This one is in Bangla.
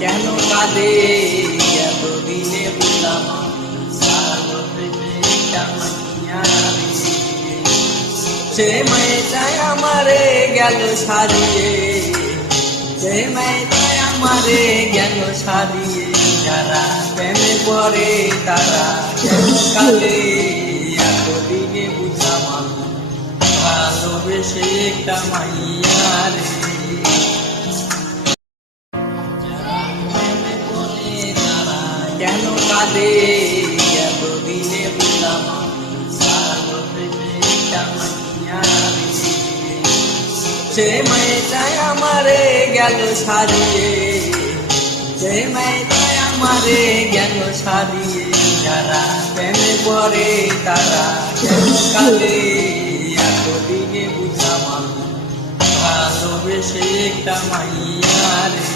কেন কাঁদে এতদিনে বুঝলাম ভালোবেসে একটা মাইয়া রে। সে মেয়েটাই আমারে গেল সারিয়ে, সে মেয়েটাই আমারে গেল সারিয়ে। যারা প্রেমে পড়ে তারা কেন কাঁদে এতদিনে বুঝলাম ভালোবেসে একটা মাইয়া রে। কেন কাঁদে এতদিনে বুঝলাম ভালোবেসে একটা মাইয়া রে। সে মেয়েটাই আমারে গেল সারিয়ে, সে মেয়েটাই আমারে গেল সারিয়ে। যারা প্রেমে পড়ে তারা কেন কাঁদে এতদিনে বুঝলাম ভালোবেসে একটা মাইয়া রে।